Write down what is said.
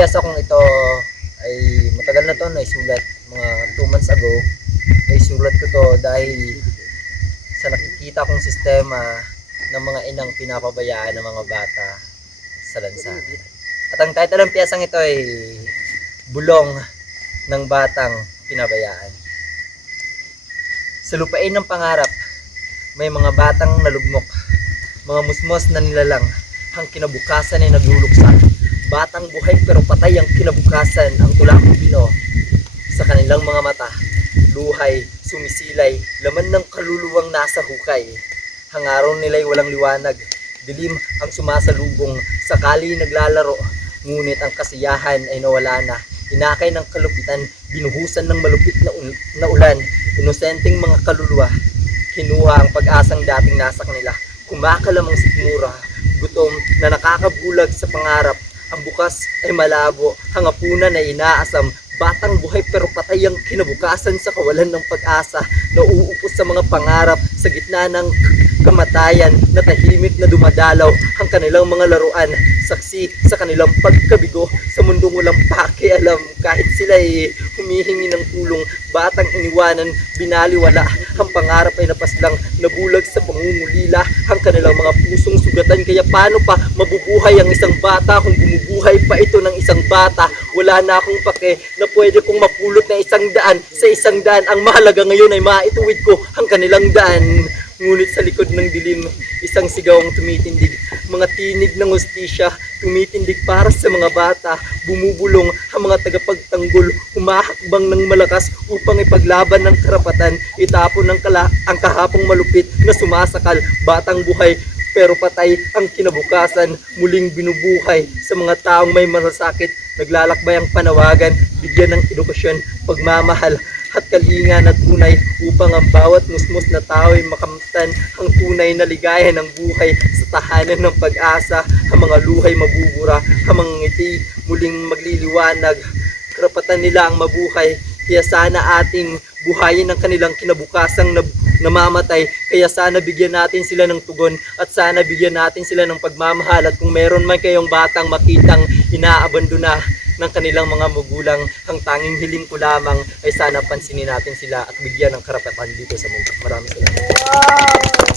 piyesa kong ito ay matagal na to na isulat. Mga 2 months ago, naisulat ko to dahil sa nakikita kong sistema ng mga inang pinapabayaan ng mga bata sa lansangan. At ang title ng piyesang ito ay Bulong ng Batang Pinabayaan. Sa lupain ng pangarap, may mga batang nalugmok, mga musmos na nilalang, ang kinabukasan ay nagluluksa. Batang buhay pero patay ang kinabukasan, ang tulakong bino sa kanilang mga mata. Luhay, sumisilay, laman ng kaluluwang nasa hukay. Hangaron nila'y walang liwanag, dilim ang sumasalubong, sakali naglalaro, ngunit ang kasiyahan ay nawala na. Inakay ng kalupitan, binuhusan ng malupit na ulan, inosenteng mga kaluluwa. Kinuha ang pag-asang dating nasa kanila, kumakalamang sikmura, gutom na nakakabulag sa pangarap. Ang bukas ay malabo, hangapunan ay inaasam, batang buhay pero patay ang kinabukasan sa kawalan ng pag-asa, nauupos sa mga pangarap sa gitna ng kamatayan na tahimik na dumadalaw ang kanilang mga laruan, saksi sa kanilang pagkabigo sa mundong walang pakialam. Kahit sila ay humihingi ng tulong, batang iniwanan, binaliwala, ang pangarap ay napaslang, nabulag sa pangungulila ang kanilang mga pusong sugatan. Kaya paano pa mabubuhay ang isang bata kung bumubuhay pa ito ng isang bata? Wala na akong pake na pwede kong mapulot na 100 sa 100. Ang mahalaga ngayon ay maituwid ko ang kanilang daan. Ngunit sa likod ng dilim, isang sigaw ang tumitindig. Mga tinig ng hustisya, tumitindig para sa mga bata. Bumubulong ang mga tagapagtanggol, humahakbang ng malakas upang ipaglaban ng karapatan. Itapon ang kahapong malupit na sumasakal. Batang buhay pero patay ang kinabukasan, muling binubuhay sa mga taong may malasakit. Naglalakbay ang panawagan, bigyan ng edukasyon, pagmamahal at kalinga na tunay upang ang bawat musmos na tao ay makamtan ang tunay na ligaya ng buhay sa tahanan ng pag-asa. Ang mga luhay mabubura, ang mga ngiti muling magliliwanag. Karapatan nila ang mabuhay, kaya sana ating buhayin ang kanilang kinabukasang namamatay. Kaya sana bigyan natin sila ng tugon at sana bigyan natin sila ng pagmamahal. At kung meron man kayong batang makitang inaabandona ng kanilang mga magulang, ang tanging hiling ko lamang ay sana pansinin natin sila at bigyan ng karapatan dito sa mundo. Maraming salamat. Wow!